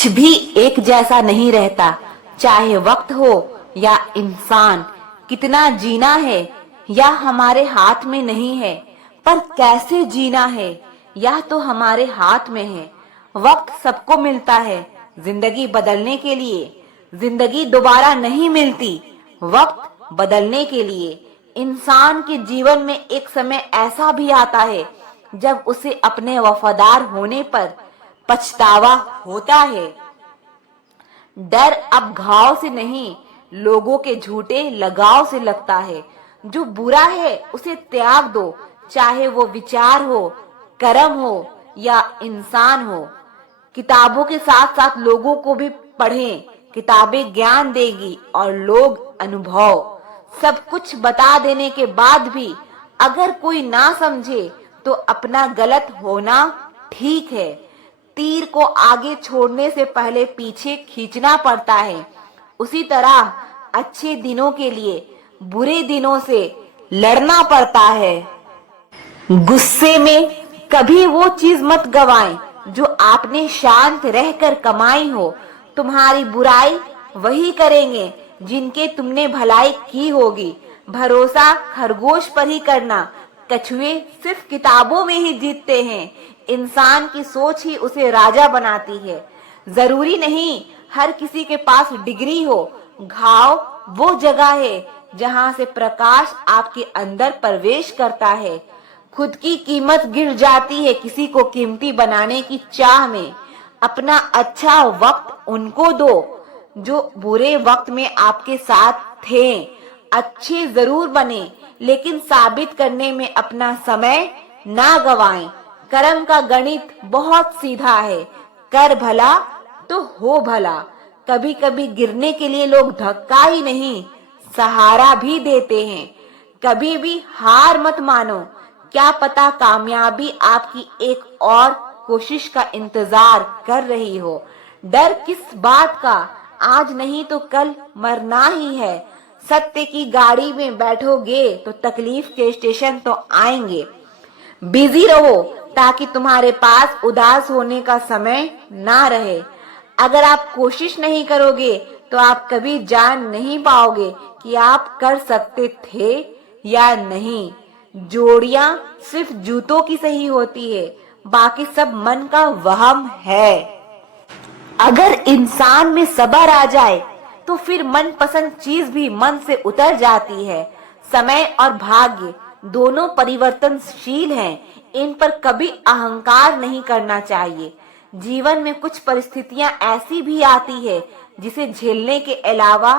कुछ भी एक जैसा नहीं रहता, चाहे वक्त हो या इंसान। कितना जीना है या हमारे हाथ में नहीं है, पर कैसे जीना है यह तो हमारे हाथ में है। वक्त सबको मिलता है जिंदगी बदलने के लिए, जिंदगी दोबारा नहीं मिलती वक्त बदलने के लिए। इंसान के जीवन में एक समय ऐसा भी आता है जब उसे अपने वफादार होने पर पछतावा होता है। डर अब घाव से नहीं, लोगों के झूठे लगाव से लगता है। जो बुरा है उसे त्याग दो, चाहे वो विचार हो, कर्म हो या इंसान हो। किताबों के साथ साथ लोगों को भी पढ़ें। किताबें ज्ञान देगी और लोग अनुभव। सब कुछ बता देने के बाद भी अगर कोई ना समझे तो अपना गलत होना ठीक है। तीर को आगे छोड़ने से पहले पीछे खींचना पड़ता है। उसी तरह अच्छे दिनों के लिए बुरे दिनों से लड़ना पड़ता है। गुस्से में कभी वो चीज मत गवाएं जो आपने शांत रहकर कमाई हो। तुम्हारी बुराई वही करेंगे जिनके तुमने भलाई की होगी। भरोसा खरगोश पर ही करना, कछुए सिर्फ किताबों में ही जीतते हैं। इंसान की सोच ही उसे राजा बनाती है। जरूरी नहीं हर किसी के पास डिग्री हो। घाव वो जगह है जहां से प्रकाश आपके अंदर प्रवेश करता है। खुद की कीमत गिर जाती है किसी को कीमती बनाने की चाह में। अपना अच्छा वक्त उनको दो जो बुरे वक्त में आपके साथ थे। अच्छे जरूर बने, लेकिन साबित करने में अपना समय ना गवाएं। कर्म का गणित बहुत सीधा है, कर भला तो हो भला। कभी कभी गिरने के लिए लोग धक्का ही नहीं, सहारा भी देते हैं। कभी भी हार मत मानो, क्या पता कामयाबी आपकी एक और कोशिश का इंतजार कर रही हो। डर किस बात का, आज नहीं तो कल मरना ही है। सत्य की गाड़ी में बैठोगे तो तकलीफ के स्टेशन तो आएंगे। बिजी रहो ताकि तुम्हारे पास उदास होने का समय ना रहे। अगर आप कोशिश नहीं करोगे तो आप कभी जान नहीं पाओगे कि आप कर सकते थे या नहीं। जोड़ियां सिर्फ जूतों की सही होती है, बाकी सब मन का वहम है। अगर इंसान में सब्र आ जाए तो फिर मनपसंद चीज भी मन से उतर जाती है। समय और भाग्य दोनों परिवर्तनशील हैं, इन पर कभी अहंकार नहीं करना चाहिए। जीवन में कुछ परिस्थितियां ऐसी भी आती है जिसे झेलने के अलावा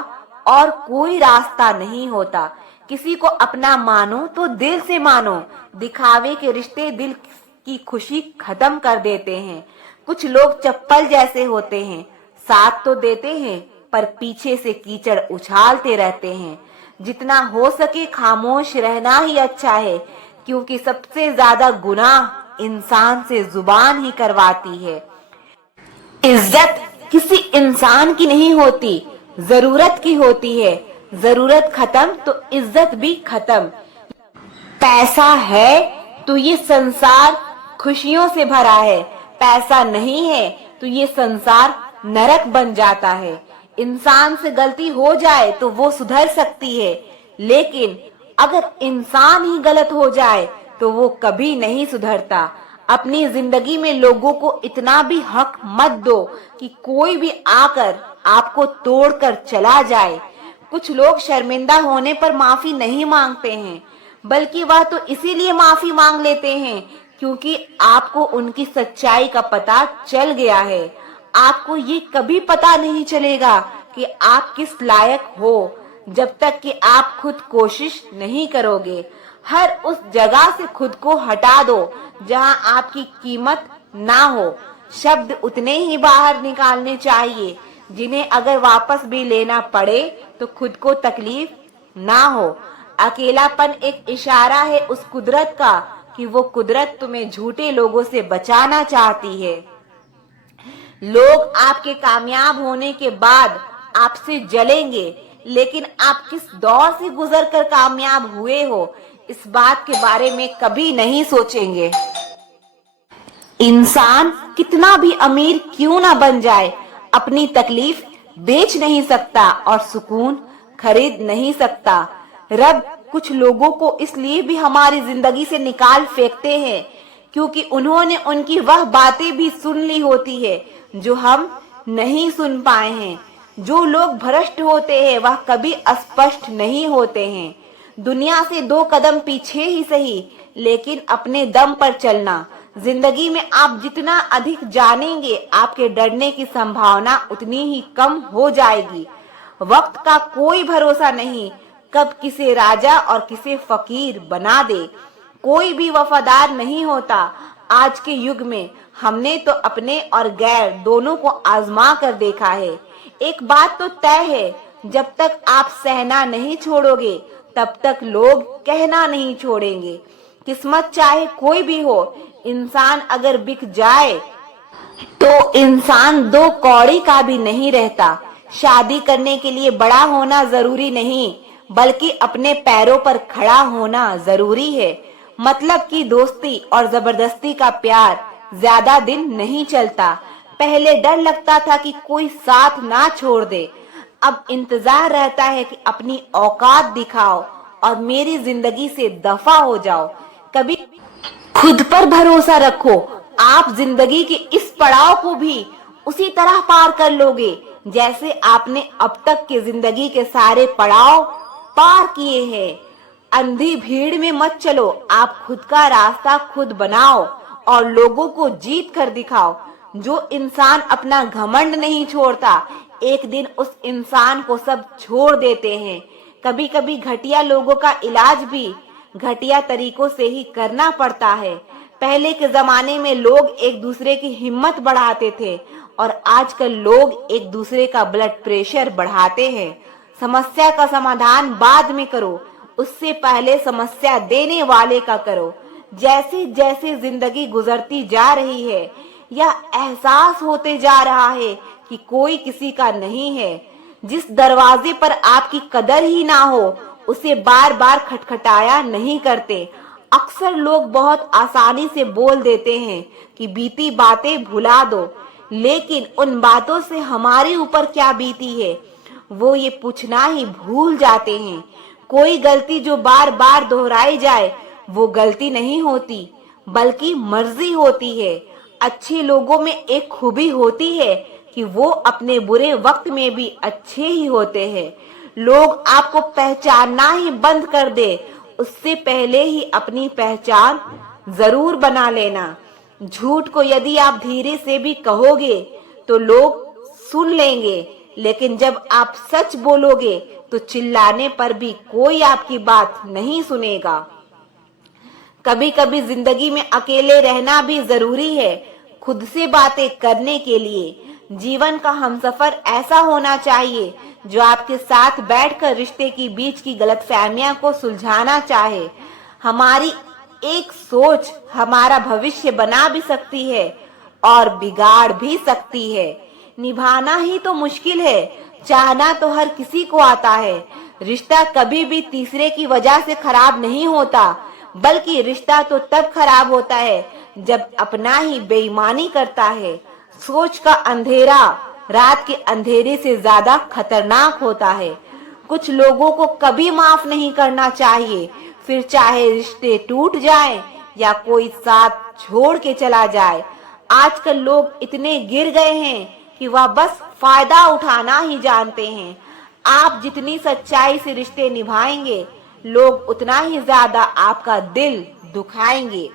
और कोई रास्ता नहीं होता। किसी को अपना मानो तो दिल से मानो। दिखावे के रिश्ते दिल की खुशी खत्म कर देते हैं। कुछ लोग चप्पल जैसे होते हैं, साथ तो देते हैं पर पीछे से कीचड़ उछालते रहते हैं। जितना हो सके खामोश रहना ही अच्छा है, क्योंकि सबसे ज्यादा गुनाह इंसान से जुबान ही करवाती है। इज्जत किसी इंसान की नहीं होती, जरूरत की होती है। जरूरत खत्म तो इज्जत भी खत्म। पैसा है तो ये संसार खुशियों से भरा है, पैसा नहीं है तो ये संसार नरक बन जाता है। इंसान से गलती हो जाए तो वो सुधर सकती है, लेकिन अगर इंसान ही गलत हो जाए तो वो कभी नहीं सुधरता। अपनी जिंदगी में लोगों को इतना भी हक मत दो कि कोई भी आकर आपको तोड़कर चला जाए। कुछ लोग शर्मिंदा होने पर माफी नहीं मांगते हैं, बल्कि वह तो इसीलिए माफी मांग लेते हैं क्योंकि आपको उनकी सच्चाई का पता चल गया है। आपको ये कभी पता नहीं चलेगा कि आप किस लायक हो जब तक कि आप खुद कोशिश नहीं करोगे। हर उस जगह से खुद को हटा दो जहां आपकी कीमत ना हो। शब्द उतने ही बाहर निकालने चाहिए जिन्हें अगर वापस भी लेना पड़े तो खुद को तकलीफ ना हो। अकेलापन एक इशारा है उस कुदरत का कि वो कुदरत तुम्हें झूठे लोगों से बचाना चाहती है। लोग आपके कामयाब होने के बाद आपसे जलेंगे, लेकिन आप किस दौर से गुजरकर कामयाब हुए हो इस बात के बारे में कभी नहीं सोचेंगे। इंसान कितना भी अमीर क्यों ना बन जाए, अपनी तकलीफ बेच नहीं सकता और सुकून खरीद नहीं सकता। रब कुछ लोगों को इसलिए भी हमारी जिंदगी से निकाल फेंकते हैं क्योंकि उन्होंने उनकी वह बातें भी सुन ली होती है जो हम नहीं सुन पाए हैं। जो लोग भ्रष्ट होते हैं वह कभी अस्पष्ट नहीं होते हैं। दुनिया से 2 कदम पीछे ही सही, लेकिन अपने दम पर चलना। जिंदगी में आप जितना अधिक जानेंगे, आपके डरने की संभावना उतनी ही कम हो जाएगी। वक्त का कोई भरोसा नहीं, कब किसे राजा और किसे फकीर बना दे। कोई भी वफादार नहीं होता। आज के युग में हमने तो अपने और गैर दोनों को आजमा कर देखा है। एक बात तो तय है, जब तक आप सहना नहीं छोड़ोगे तब तक लोग कहना नहीं छोड़ेंगे। किस्मत चाहे कोई भी हो, इंसान अगर बिक जाए तो इंसान 2 कौड़ी का भी नहीं रहता। शादी करने के लिए बड़ा होना जरूरी नहीं, बल्कि अपने पैरों पर खड़ा होना जरूरी है। मतलब की दोस्ती और जबरदस्ती का प्यार ज्यादा दिन नहीं चलता। पहले डर लगता था कि कोई साथ ना छोड़ दे, अब इंतजार रहता है कि अपनी औकात दिखाओ और मेरी जिंदगी से दफा हो जाओ। कभी खुद पर भरोसा रखो, आप जिंदगी के इस पड़ाव को भी उसी तरह पार कर लोगे जैसे आपने अब तक के जिंदगी के सारे पड़ाव पार किए हैं। अंधी भीड़ में मत चलो, आप खुद का रास्ता खुद बनाओ और लोगों को जीत कर दिखाओ। जो इंसान अपना घमंड नहीं छोड़ता, एक दिन उस इंसान को सब छोड़ देते हैं। कभी कभी घटिया लोगों का इलाज भी घटिया तरीकों से ही करना पड़ता है। पहले के जमाने में लोग एक दूसरे की हिम्मत बढ़ाते थे और आजकल लोग एक दूसरे का ब्लड प्रेशर बढ़ाते हैं। समस्या का समाधान बाद में करो, उससे पहले समस्या देने वाले का करो। जैसे जैसे जिंदगी गुजरती जा रही है, यह एहसास होते जा रहा है कि कोई किसी का नहीं है। जिस दरवाजे पर आपकी कदर ही ना हो, उसे बार बार खटखटाया नहीं करते। अक्सर लोग बहुत आसानी से बोल देते हैं कि बीती बातें भुला दो, लेकिन उन बातों से हमारे ऊपर क्या बीती है वो ये पूछना ही भूल जाते हैं। कोई गलती जो बार बार दोहराई जाए वो गलती नहीं होती, बल्कि मर्जी होती है। अच्छे लोगों में एक खूबी होती है कि वो अपने बुरे वक्त में भी अच्छे ही होते हैं। लोग आपको पहचानना ही बंद कर दे, उससे पहले ही अपनी पहचान जरूर बना लेना। झूठ को यदि आप धीरे से भी कहोगे तो लोग सुन लेंगे, लेकिन जब आप सच बोलोगे तो चिल्लाने पर भी कोई आपकी बात नहीं सुनेगा। कभी कभी जिंदगी में अकेले रहना भी जरूरी है, खुद से बातें करने के लिए। जीवन का हमसफर ऐसा होना चाहिए जो आपके साथ बैठकर रिश्ते की बीच की गलतफहमियां को सुलझाना चाहे। हमारी एक सोच हमारा भविष्य बना भी सकती है और बिगाड़ भी सकती है। निभाना ही तो मुश्किल है, चाहना तो हर किसी को आता है। रिश्ता कभी भी तीसरे की वजह से खराब नहीं होता, बल्कि रिश्ता तो तब खराब होता है जब अपना ही बेईमानी करता है। सोच का अंधेरा रात के अंधेरे से ज्यादा खतरनाक होता है। कुछ लोगों को कभी माफ नहीं करना चाहिए, फिर चाहे रिश्ते टूट जाएं या कोई साथ छोड़ के चला जाए। आजकल लोग इतने गिर गए हैं कि वह बस फायदा उठाना ही जानते हैं। आप जितनी सच्चाई से रिश्ते निभाएंगे, लोग उतना ही ज्यादा आपका दिल दुखाएंगे।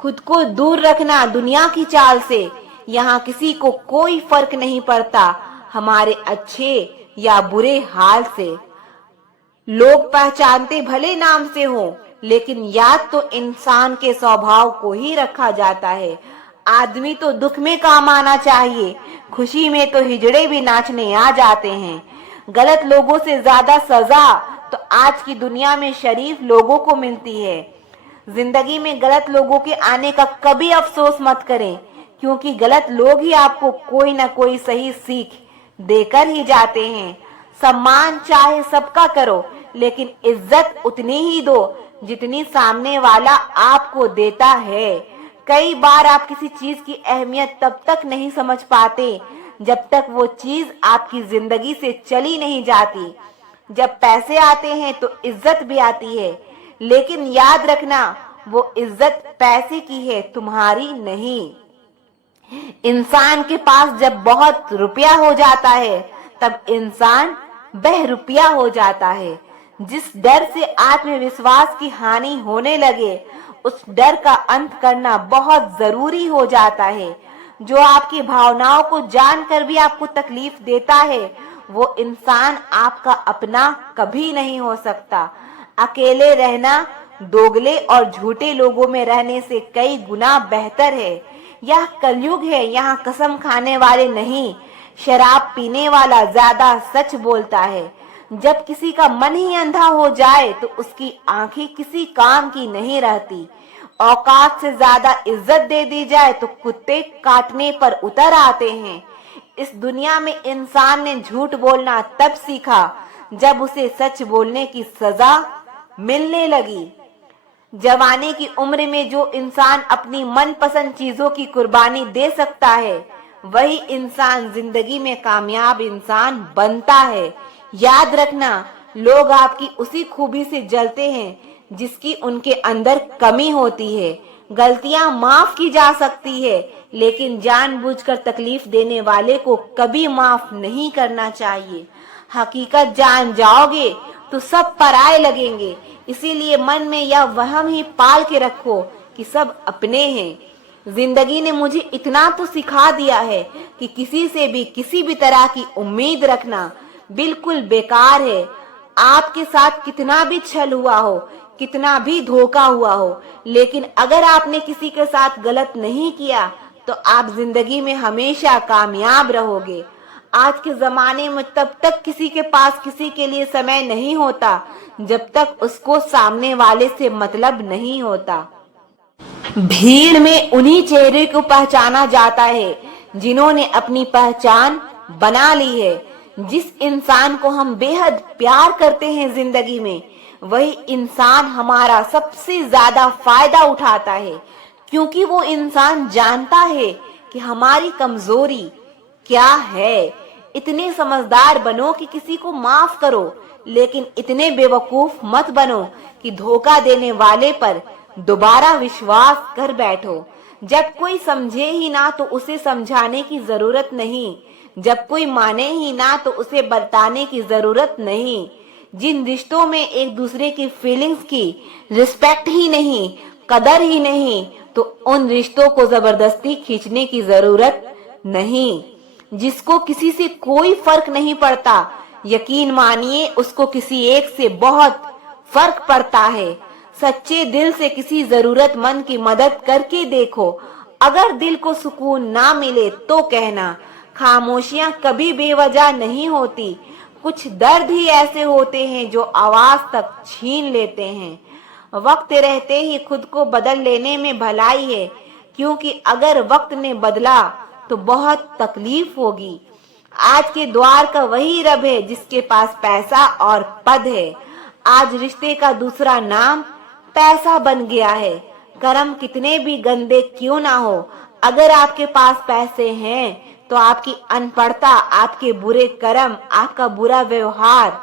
खुद को दूर रखना दुनिया की चाल से। यहाँ किसी को कोई फर्क नहीं पड़ता हमारे अच्छे या बुरे हाल से। लोग पहचानते भले नाम से हो, लेकिन याद तो इंसान के स्वभाव को ही रखा जाता है। आदमी तो दुख में काम आना चाहिए, खुशी में तो हिजड़े भी नाचने आ जाते हैं। गलत लोगों से ज्यादा सजा तो आज की दुनिया में शरीफ लोगों को मिलती है। जिंदगी में गलत लोगों के आने का कभी अफसोस मत करें, क्योंकि गलत लोग ही आपको कोई न कोई सही सीख देकर ही जाते हैं। सम्मान चाहे सबका करो, लेकिन इज्जत उतनी ही दो जितनी सामने वाला आपको देता है। कई बार आप किसी चीज की अहमियत तब तक नहीं समझ पाते जब तक वो चीज आपकी जिंदगी से चली नहीं जाती। जब पैसे आते हैं तो इज्जत भी आती है, लेकिन याद रखना वो इज्जत पैसे की है, तुम्हारी नहीं। इंसान के पास जब बहुत रुपया हो जाता है तब इंसान बहरूपिया हो जाता है। जिस डर से आत्मविश्वास की हानि होने लगे, उस डर का अंत करना बहुत जरूरी हो जाता है। जो आपकी भावनाओं को जानकर भी आपको तकलीफ देता है, वो इंसान आपका अपना कभी नहीं हो सकता। अकेले रहना दोगले और झूठे लोगों में रहने से कई गुना बेहतर है। यह कलयुग है, यहाँ कसम खाने वाले नहीं, शराब पीने वाला ज्यादा सच बोलता है। जब किसी का मन ही अंधा हो जाए तो उसकी आंखें किसी काम की नहीं रहती। औकात से ज्यादा इज्जत दे दी जाए तो कुत्ते काटने पर उतर आते हैं। इस दुनिया में इंसान ने झूठ बोलना तब सीखा जब उसे सच बोलने की सजा मिलने लगी। जवानी की उम्र में जो इंसान अपनी मनपसंद चीजों की कुर्बानी दे सकता है, वही इंसान जिंदगी में कामयाब इंसान बनता है। याद रखना, लोग आपकी उसी खूबी से जलते हैं जिसकी उनके अंदर कमी होती है। गलतियां माफ की जा सकती है, लेकिन जानबूझकर तकलीफ देने वाले को कभी माफ नहीं करना चाहिए। हकीकत जान जाओगे तो सब पराये लगेंगे, इसीलिए मन में यह वहम ही पाल के रखो कि सब अपने हैं। जिंदगी ने मुझे इतना तो सिखा दिया है कि किसी से भी किसी भी तरह की उम्मीद रखना बिल्कुल बेकार है। आपके साथ कितना भी छल हुआ हो, कितना भी धोखा हुआ हो, लेकिन अगर आपने किसी के साथ गलत नहीं किया तो आप जिंदगी में हमेशा कामयाब रहोगे। आज के जमाने में तब तक किसी के पास किसी के लिए समय नहीं होता जब तक उसको सामने वाले से मतलब नहीं होता। भीड़ में उन्हीं चेहरे को पहचाना जाता है जिन्होंने अपनी पहचान बना ली है। जिस इंसान को हम बेहद प्यार करते हैं जिंदगी में, वही इंसान हमारा सबसे ज्यादा फायदा उठाता है, क्योंकि वो इंसान जानता है कि हमारी कमजोरी क्या है। इतने समझदार बनो कि किसी को माफ करो, लेकिन इतने बेवकूफ मत बनो कि धोखा देने वाले पर दोबारा विश्वास कर बैठो। जब कोई समझे ही ना तो उसे समझाने की जरूरत नहीं, जब कोई माने ही ना तो उसे बताने की जरूरत नहीं। जिन रिश्तों में एक दूसरे की फीलिंग्स की रिस्पेक्ट ही नहीं, कदर ही नहीं, तो उन रिश्तों को जबरदस्ती खींचने की जरूरत नहीं। जिसको किसी से कोई फर्क नहीं पड़ता, यकीन मानिए उसको किसी एक से बहुत फर्क पड़ता है। सच्चे दिल से किसी जरूरतमंद की मदद करके देखो। अगर दिल को सुकून ना मिले तो कहना। खामोशियां कभी बेवजह नहीं होती, कुछ दर्द ही ऐसे होते हैं जो आवाज तक छीन लेते हैं। वक्त रहते ही खुद को बदल लेने में भलाई है, क्योंकि अगर वक्त ने बदला तो बहुत तकलीफ होगी। आज के द्वार का वही रब है जिसके पास पैसा और पद है। आज रिश्ते का दूसरा नाम पैसा बन गया है। कर्म कितने भी गंदे क्यों ना हो, अगर आपके पास पैसे हैं तो आपकी अनपढ़ता, आपके बुरे कर्म, आपका बुरा व्यवहार,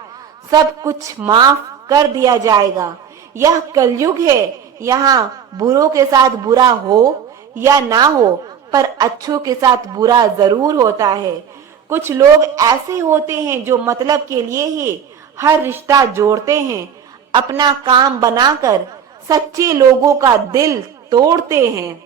सब कुछ माफ कर दिया जाएगा। यह कलयुग है, यहाँ बुरों के साथ बुरा हो या ना हो, पर अच्छों के साथ बुरा जरूर होता है। कुछ लोग ऐसे होते हैं जो मतलब के लिए ही हर रिश्ता जोड़ते हैं, अपना काम बनाकर सच्चे लोगों का दिल तोड़ते हैं।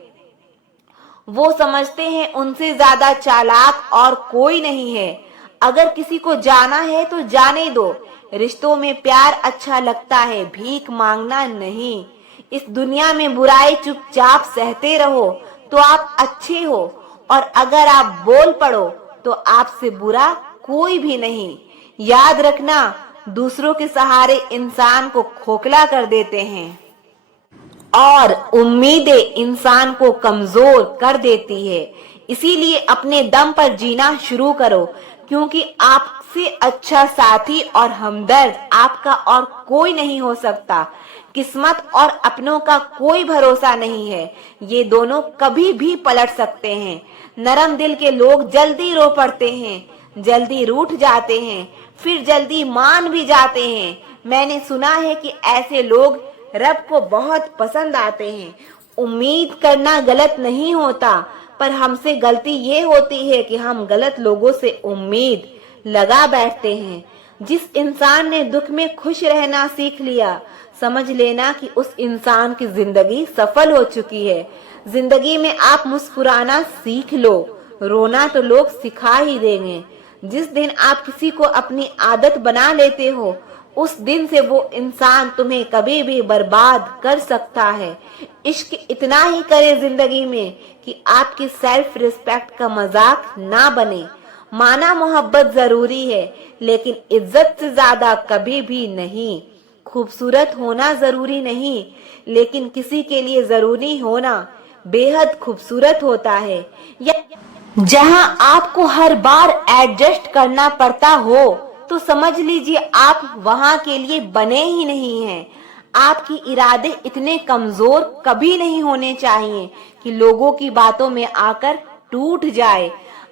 वो समझते हैं उनसे ज्यादा चालाक और कोई नहीं है। अगर किसी को जाना है तो जाने दो। रिश्तों में प्यार अच्छा लगता है, भीख मांगना नहीं। इस दुनिया में बुराई चुपचाप सहते रहो तो आप अच्छे हो, और अगर आप बोल पड़ो तो आपसे बुरा कोई भी नहीं। याद रखना, दूसरों के सहारे इंसान को खोखला कर देते हैं और उम्मीदें इंसान को कमजोर कर देती है। इसीलिए अपने दम पर जीना शुरू करो, क्योंकि आपसे अच्छा साथी और हमदर्द आपका और कोई नहीं हो सकता। किस्मत और अपनों का कोई भरोसा नहीं है, ये दोनों कभी भी पलट सकते हैं। नरम दिल के लोग जल्दी रो पड़ते हैं, जल्दी रूठ जाते हैं, फिर जल्दी मान भी जाते हैं। मैंने सुना है कि ऐसे लोग रब को बहुत पसंद आते हैं। उम्मीद करना गलत नहीं होता, पर हमसे गलती ये होती है कि हम गलत लोगों से उम्मीद लगा बैठते हैं। जिस इंसान ने दुख में खुश रहना सीख लिया, समझ लेना कि उस इंसान की जिंदगी सफल हो चुकी है। जिंदगी में आप मुस्कुराना सीख लो, रोना तो लोग सिखा ही देंगे। जिस दिन आप किसी को अपनी आदत बना लेते हो, उस दिन से वो इंसान तुम्हें कभी भी बर्बाद कर सकता है। इश्क इतना ही करे जिंदगी में कि आपकी सेल्फ रिस्पेक्ट का मजाक ना बने। माना मोहब्बत जरूरी है, लेकिन इज्जत से ज्यादा कभी भी नहीं। खूबसूरत होना जरूरी नहीं, लेकिन किसी के लिए जरूरी होना बेहद खूबसूरत होता है। जहां आपको हर बार एडजस्ट करना पड़ता हो, तो समझ लीजिए आप वहां के लिए बने ही नहीं हैं। आपकी इरादे इतने कमजोर कभी नहीं होने चाहिए कि लोगों की बातों में आकर टूट जाए।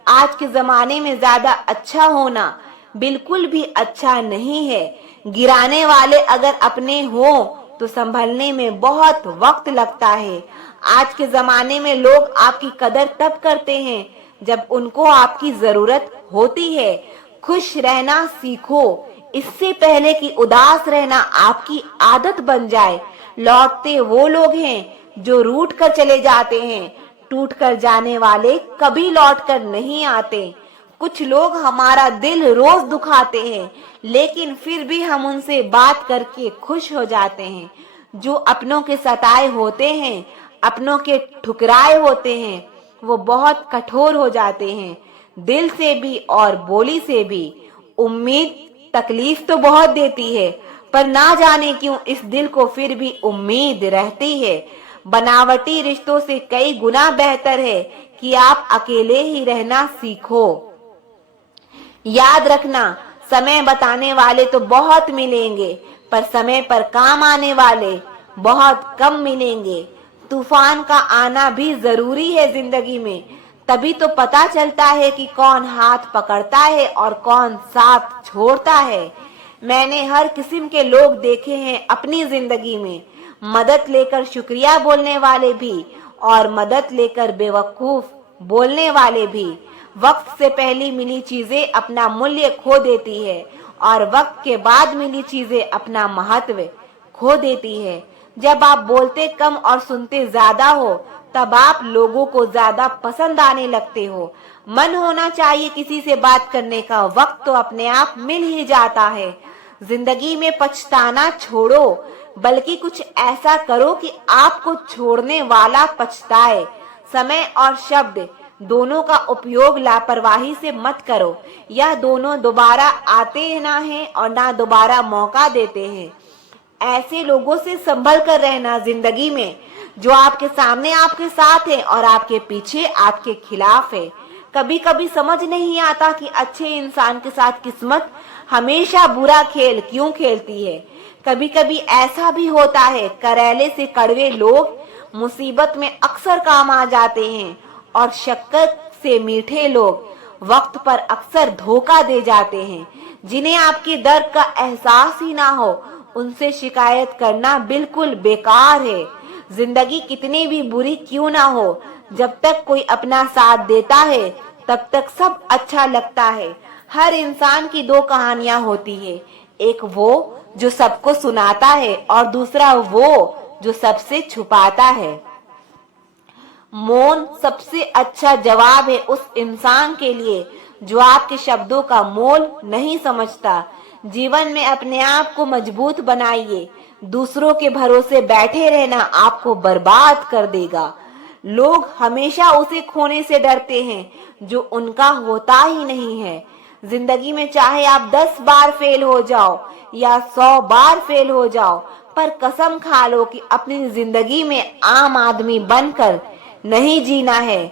आज के जमाने में ज्यादा अच्छा होना बिल्कुल भी अच्छा नहीं है। गिराने वाले अगर अपने हो तो संभलने में बहुत वक्त लगता है। आज के जमाने में लोग आपकी कदर तब करते हैं जब उनको आपकी जरूरत होती है। खुश रहना सीखो, इससे पहले कि उदास रहना आपकी आदत बन जाए। लौटते वो लोग हैं जो रूठ कर चले जाते हैं, टूट कर जाने वाले कभी लौट कर नहीं आते। कुछ लोग हमारा दिल रोज दुखाते हैं, लेकिन फिर भी हम उनसे बात करके खुश हो जाते हैं। जो अपनों के सताए होते हैं, अपनों के ठुकराए होते हैं, वो बहुत कठोर हो जाते हैं, दिल से भी और बोली से भी। उम्मीद तकलीफ तो बहुत देती है, पर ना जाने क्यों इस दिल को फिर भी उम्मीद रहती है। बनावटी रिश्तों से कई गुना बेहतर है कि आप अकेले ही रहना सीखो। याद रखना, समय बताने वाले तो बहुत मिलेंगे, पर समय पर काम आने वाले बहुत कम मिलेंगे। तूफान का आना भी जरूरी है जिंदगी में, तभी तो पता चलता है कि कौन हाथ पकड़ता है और कौन साथ छोड़ता है। मैंने हर किस्म के लोग देखे हैं अपनी जिंदगी में, मदद लेकर शुक्रिया बोलने वाले भी और मदद लेकर बेवकूफ बोलने वाले भी। वक्त से पहले मिली चीजें अपना मूल्य खो देती है और वक्त के बाद मिली चीजें अपना महत्व खो देती है। जब आप बोलते कम और सुनते ज्यादा हो, तब आप लोगों को ज्यादा पसंद आने लगते हो। मन होना चाहिए किसी से बात करने का, वक्त तो अपने आप मिल ही जाता है। जिंदगी में पछताना छोड़ो, बल्कि कुछ ऐसा करो कि आपको छोड़ने वाला पछताए। समय और शब्द दोनों का उपयोग लापरवाही से मत करो। यह दोनों दोबारा आते ना हैं और ना दोबारा मौका देते हैं। ऐसे लोगों से संभल कर रहना जिंदगी में, जो आपके सामने आपके साथ है और आपके पीछे आपके खिलाफ है। कभी कभी समझ नहीं आता कि अच्छे इंसान के साथ किस्मत हमेशा बुरा खेल क्यों खेलती है। कभी कभी ऐसा भी होता है, करेले से कड़वे लोग मुसीबत में अक्सर काम आ जाते हैं और शक्कर से मीठे लोग वक्त पर अक्सर धोखा दे जाते हैं। जिन्हें आपके दर्द का एहसास ही ना हो, उनसे शिकायत करना बिल्कुल बेकार है। जिंदगी कितनी भी बुरी क्यों ना हो, जब तक कोई अपना साथ देता है तब तक सब अच्छा लगता है। हर इंसान की दो कहानियां होती है, एक वो जो सबको सुनाता है और दूसरा वो जो सबसे छुपाता है। मौन सबसे अच्छा जवाब है उस इंसान के लिए जो आपके शब्दों का मोल नहीं समझता। जीवन में अपने आप को मजबूत बनाइए, दूसरों के भरोसे बैठे रहना आपको बर्बाद कर देगा। लोग हमेशा उसे खोने से डरते हैं जो उनका होता ही नहीं है। जिंदगी में चाहे आप 10 बार फेल हो जाओ या 100 बार फेल हो जाओ, पर कसम खा लो कि अपनी जिंदगी में आम आदमी बनकर नहीं जीना है।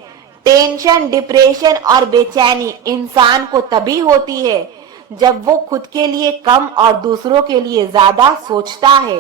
टेंशन, डिप्रेशन और बेचैनी इंसान को तभी होती है जब वो खुद के लिए कम और दूसरों के लिए ज्यादा सोचता है।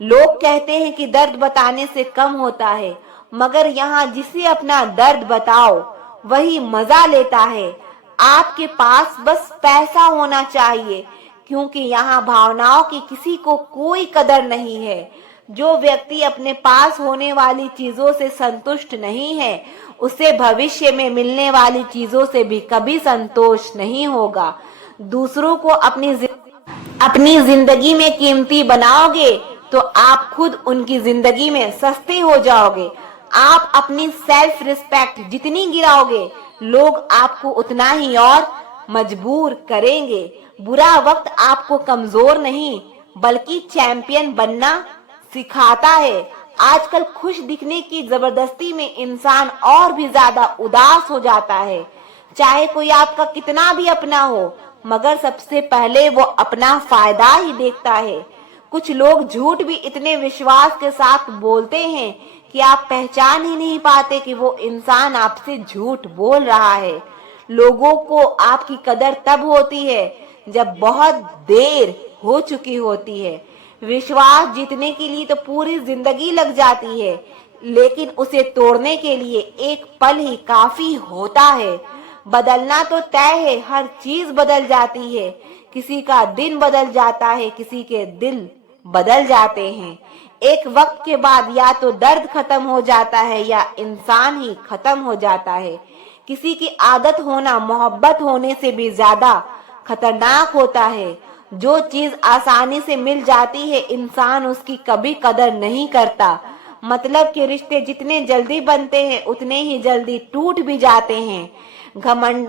लोग कहते हैं कि दर्द बताने से कम होता है, मगर यहाँ जिसे अपना दर्द बताओ वही मजा लेता है। आपके पास बस पैसा होना चाहिए, क्योंकि यहाँ भावनाओं की किसी को कोई कदर नहीं है। जो व्यक्ति अपने पास होने वाली चीजों से संतुष्ट नहीं है, उसे भविष्य में मिलने वाली चीजों से भी कभी संतोष नहीं होगा। दूसरों को अपनी जिंदगी में कीमती बनाओगे तो आप खुद उनकी जिंदगी में सस्ते हो जाओगे। आप अपनी सेल्फ रिस्पेक्ट जितनी गिराओगे, लोग आपको उतना ही और मजबूर करेंगे। बुरा वक्त आपको कमजोर नहीं बल्कि चैंपियन बनना सिखाता है। आजकल खुश दिखने की जबरदस्ती में इंसान और भी ज्यादा उदास हो जाता है। चाहे कोई आपका कितना भी अपना हो, मगर सबसे पहले वो अपना फायदा ही देखता है। कुछ लोग झूठ भी इतने विश्वास के साथ बोलते हैं कि आप पहचान ही नहीं पाते कि वो इंसान आपसे झूठ बोल रहा है। लोगों को आपकी कदर तब होती है जब बहुत देर हो चुकी होती है। विश्वास जीतने के लिए तो पूरी जिंदगी लग जाती है, लेकिन उसे तोड़ने के लिए एक पल ही काफी होता है। बदलना तो तय है, हर चीज बदल जाती है। किसी का दिन बदल जाता है, किसी के दिल बदल जाते हैं। एक वक्त के बाद या तो दर्द खत्म हो जाता है या इंसान ही खत्म हो जाता है। किसी की आदत होना मोहब्बत होने से भी ज्यादा खतरनाक होता है। जो चीज आसानी से मिल जाती है, इंसान उसकी कभी कदर नहीं करता। मतलब के रिश्ते जितने जल्दी बनते हैं, उतने ही जल्दी टूट भी जाते हैं। घमंड